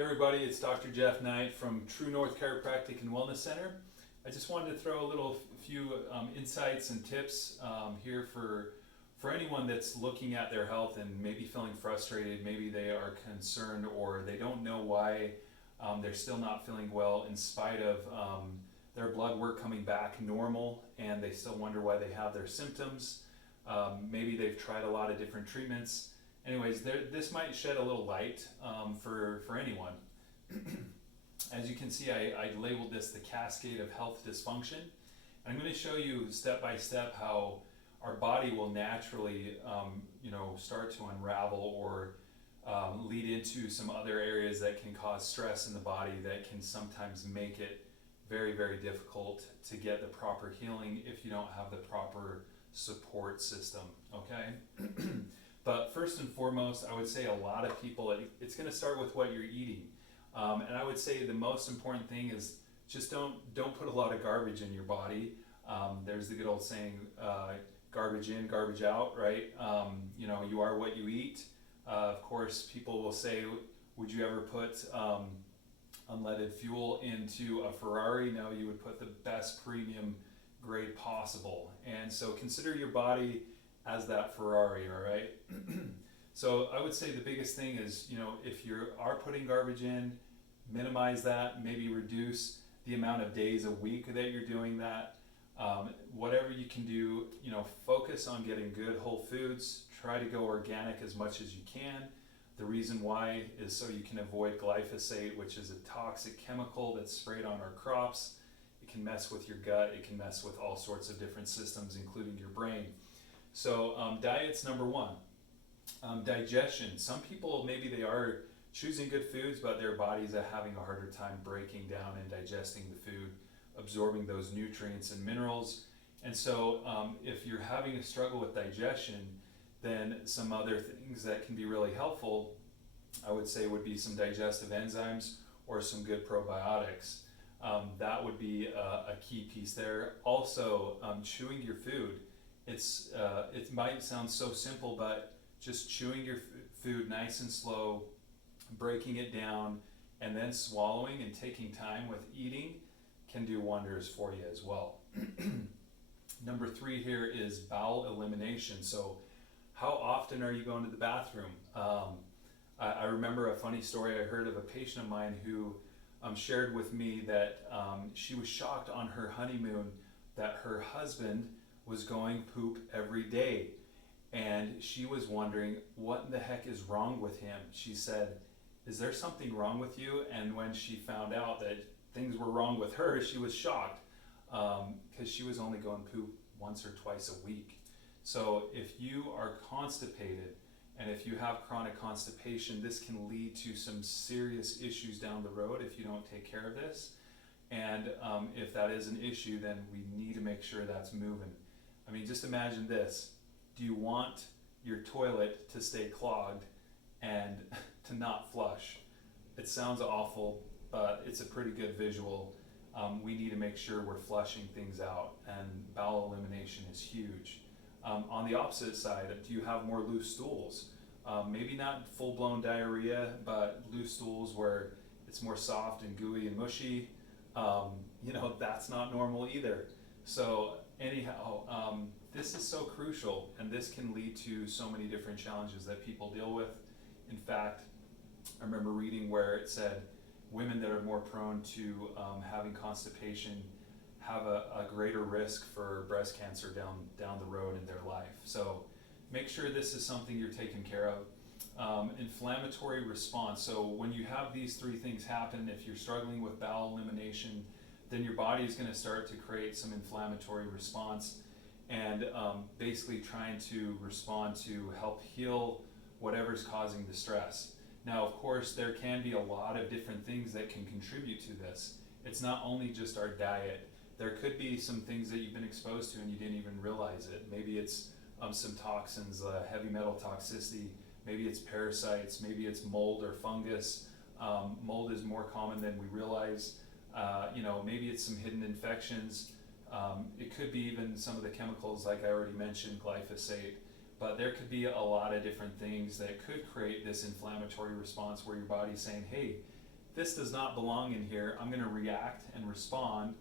Hey everybody, it's Dr. Jeff Knight from True North Chiropractic and Wellness Center. I just wanted to throw a few insights and tips here for anyone that's looking at their health and maybe feeling frustrated, maybe they are concerned or they don't know why they're still not feeling well in spite of their blood work coming back normal, and they still wonder why they have their symptoms. Maybe they've tried a lot of different treatments. Anyways, this might shed a little light for anyone. As you can see, I labeled this the Cascade of Health Dysfunction. I'm going to show you step by step how our body will naturally start to unravel or lead into some other areas that can cause stress in the body that can sometimes make it very, very difficult to get the proper healing if you don't have the proper support system, okay? But first and foremost, I would say a lot of people, it's going to start with what you're eating. And I would say the most important thing is just don't put a lot of garbage in your body. There's the good old saying, garbage in, garbage out, right? You are what you eat. Of course, people will say, would you ever put unleaded fuel into a Ferrari? No, you would put the best premium grade possible. And so consider your body as that Ferrari, all right? So I would say the biggest thing is, if you are putting garbage in, minimize that, maybe reduce the amount of days a week that you're doing that. Whatever you can do, focus on getting good whole foods. Try to go organic as much as you can. The reason why is so you can avoid glyphosate, which is a toxic chemical that's sprayed on our crops. It can mess with your gut. It can mess with all sorts of different systems, including your brain. So diet's number one. Digestion. Some people, maybe they are choosing good foods, but their bodies are having a harder time breaking down and digesting the food, absorbing those nutrients and minerals. And so if you're having a struggle with digestion, then some other things that can be really helpful, I would say, would be some digestive enzymes or some good probiotics. That would be a key piece there. Also, chewing your food. It might sound so simple, but just chewing your food nice and slow, breaking it down, and then swallowing and taking time with eating can do wonders for you as well. Number 3 here is bowel elimination. So how often are you going to the bathroom? I remember a funny story I heard of a patient of mine who shared with me that she was shocked on her honeymoon that her husband was going poop every day. And she was wondering, what in the heck is wrong with him? She said, is there something wrong with you? And when she found out that things were wrong with her, she was shocked because she was only going poop once or twice a week. So if you are constipated and if you have chronic constipation, this can lead to some serious issues down the road if you don't take care of this. And if that is an issue, then we need to make sure that's moving. I mean, just imagine this. Do you want your toilet to stay clogged and to not flush? It sounds awful, but it's a pretty good visual. We need to make sure we're flushing things out, and bowel elimination is huge. On the opposite side, do you have more loose stools? Maybe not full-blown diarrhea, but loose stools where it's more soft and gooey and mushy. That's not normal either. So anyhow, this is so crucial, and this can lead to so many different challenges that people deal with. In fact, I remember reading where it said women that are more prone to having constipation have a greater risk for breast cancer down the road in their life. So make sure this is something you're taking care of. Inflammatory response. So when you have these 3 things happen, if you're struggling with bowel elimination, then your body is going to start to create some inflammatory response and basically trying to respond to help heal whatever's causing the stress. Now, of course, there can be a lot of different things that can contribute to this. It's not only just our diet. There could be some things that you've been exposed to and you didn't even realize it. Maybe it's some toxins, heavy metal toxicity. Maybe it's parasites. Maybe it's mold or fungus. Mold is more common than we realize. Maybe it's some hidden infections. It could be even some of the chemicals, like I already mentioned, glyphosate. But there could be a lot of different things that could create this inflammatory response where your body's saying, hey, this does not belong in here. I'm going to react and respond,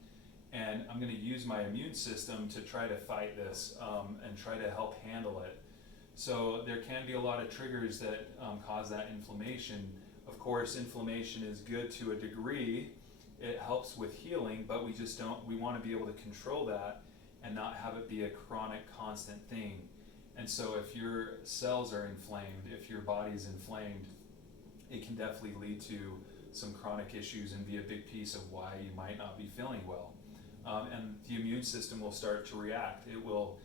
and I'm going to use my immune system to try to fight this and try to help handle it. So there can be a lot of triggers that cause that inflammation. Of course, inflammation is good to a degree. It helps with healing, but we want to be able to control that and not have it be a chronic, constant thing. And so if your cells are inflamed, if your body's inflamed, it can definitely lead to some chronic issues and be a big piece of why you might not be feeling well. And the immune system will start to react. It will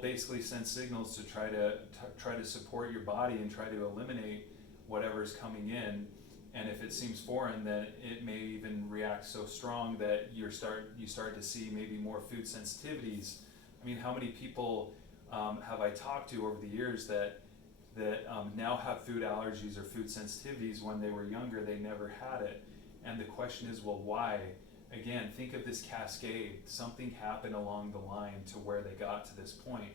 basically send signals to try to support your body and try to eliminate whatever's coming in. And if it seems foreign, then it may even react so strong that you start to see maybe more food sensitivities. I mean, how many people have I talked to over the years that now have food allergies or food sensitivities? When they were younger, they never had it. And the question is, well, why? Again, think of this cascade. Something happened along the line to where they got to this point.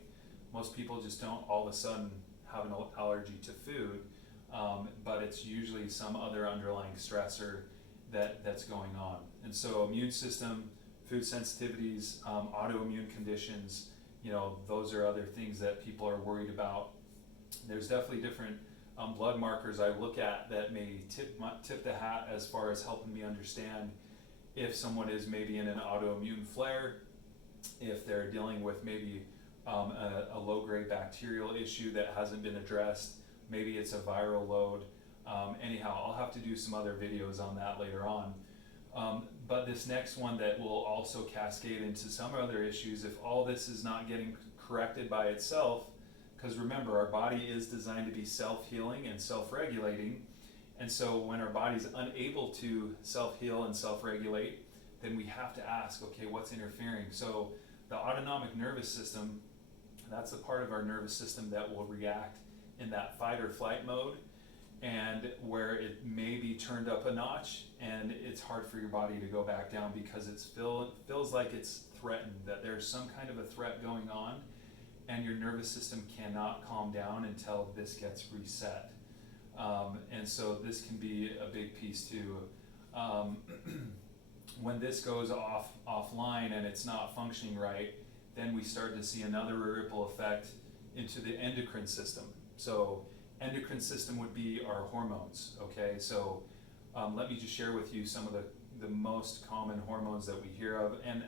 Most people just don't all of a sudden have an allergy to food, but it's usually some other underlying stressor that's going on. And so immune system, food sensitivities, autoimmune conditions, those are other things that people are worried about. There's definitely different blood markers I look at that may tip the hat as far as helping me understand if someone is maybe in an autoimmune flare, if they're dealing with maybe a low-grade bacterial issue that hasn't been addressed, maybe it's a viral load. Anyhow, I'll have to do some other videos on that later on. But this next one that will also cascade into some other issues, if all this is not getting corrected by itself, because remember, our body is designed to be self-healing and self-regulating, and so when our body's unable to self-heal and self-regulate, then we have to ask, okay, what's interfering? So the autonomic nervous system, that's the part of our nervous system that will react in that fight or flight mode, and where it may be turned up a notch, and it's hard for your body to go back down because it feels like it's threatened, that there's some kind of a threat going on, and your nervous system cannot calm down until this gets reset. And so this can be a big piece too. When this goes offline and it's not functioning right, then we start to see another ripple effect into the endocrine system. So endocrine system would be our hormones, okay? So let me just share with you some of the most common hormones that we hear of, and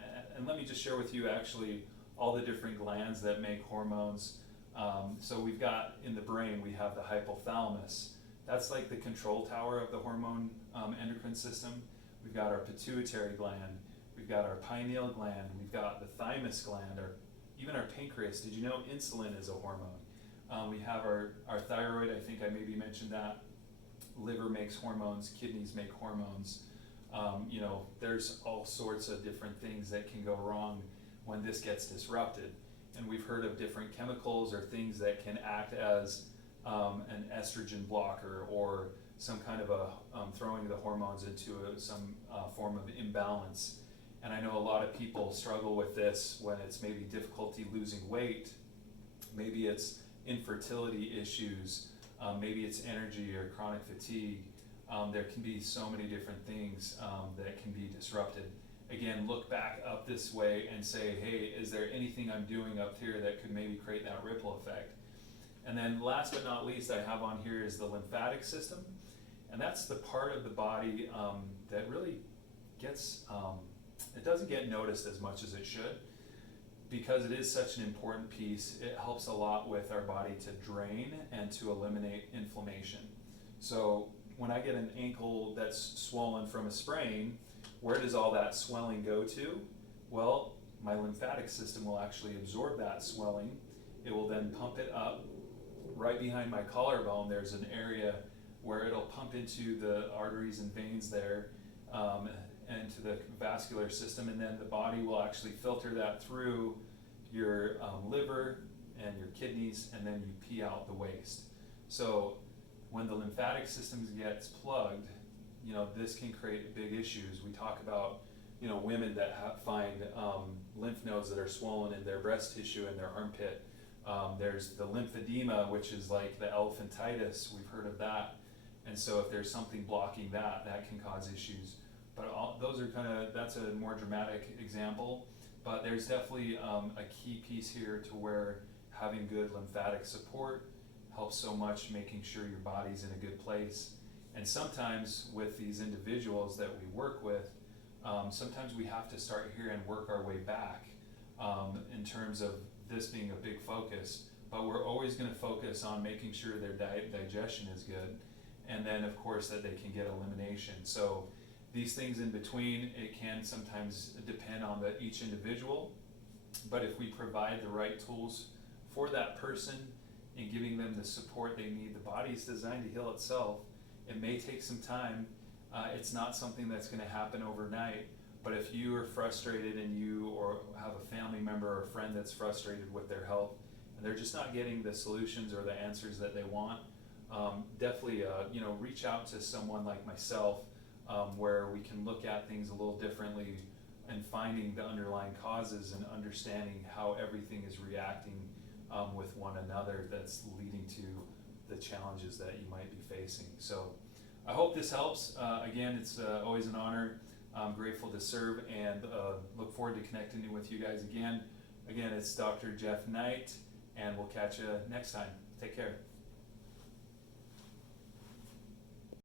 let me just share with you actually all the different glands that make hormones. So we've got in the brain, we have the hypothalamus. That's like the control tower of the hormone endocrine system. We've got our pituitary gland, we've got our pineal gland, we've got the thymus gland, or even our pancreas. Did you know insulin is a hormone? We have our thyroid, I think I maybe mentioned that. Liver makes hormones, kidneys make hormones. There's all sorts of different things that can go wrong when this gets disrupted. And we've heard of different chemicals or things that can act as an estrogen blocker, or some kind of a throwing the hormones into some form of imbalance. And I know a lot of people struggle with this when it's maybe difficulty losing weight, maybe it's infertility issues, maybe it's energy or chronic fatigue. There can be so many different things that can be disrupted. Again, look back up this way and say, hey, is there anything I'm doing up here that could maybe create that ripple effect? And then last but not least I have on here is the lymphatic system. And that's the part of the body that really gets, it doesn't get noticed as much as it should, because it is such an important piece. It helps a lot with our body to drain and to eliminate inflammation. So when I get an ankle that's swollen from a sprain, where does all that swelling go to? Well, my lymphatic system will actually absorb that swelling. It will then pump it up. Right behind my collarbone, there's an area where it'll pump into the arteries and veins there, and to the vascular system, and then the body will actually filter that through your liver and your kidneys, and then you pee out the waste. So when the lymphatic system gets plugged, this can create big issues. We talk about, women that find lymph nodes that are swollen in their breast tissue and their armpit. There's the lymphedema, which is like the elephantitis. We've heard of that. And so if there's something blocking that, that can cause issues. But those are that's a more dramatic example. But there's definitely a key piece here to where having good lymphatic support helps so much, making sure your body's in a good place. And sometimes with these individuals that we work with, sometimes we have to start here and work our way back in terms of this being a big focus. But we're always going to focus on making sure their digestion is good, and then of course that they can get elimination. So these things in between, it can sometimes depend on each individual, but if we provide the right tools for that person and giving them the support they need, the body's designed to heal itself. It may take some time. It's not something that's going to happen overnight, but if you are frustrated and you or have a family member or a friend that's frustrated with their health and they're just not getting the solutions or the answers that they want, definitely reach out to someone like myself, where we can look at things a little differently and finding the underlying causes and understanding how everything is reacting with one another that's leading to the challenges that you might be facing. So I hope this helps. Again, it's always an honor. I'm grateful to serve and look forward to connecting with you guys again. Again, it's Dr. Jeff Knight, and we'll catch you next time. Take care.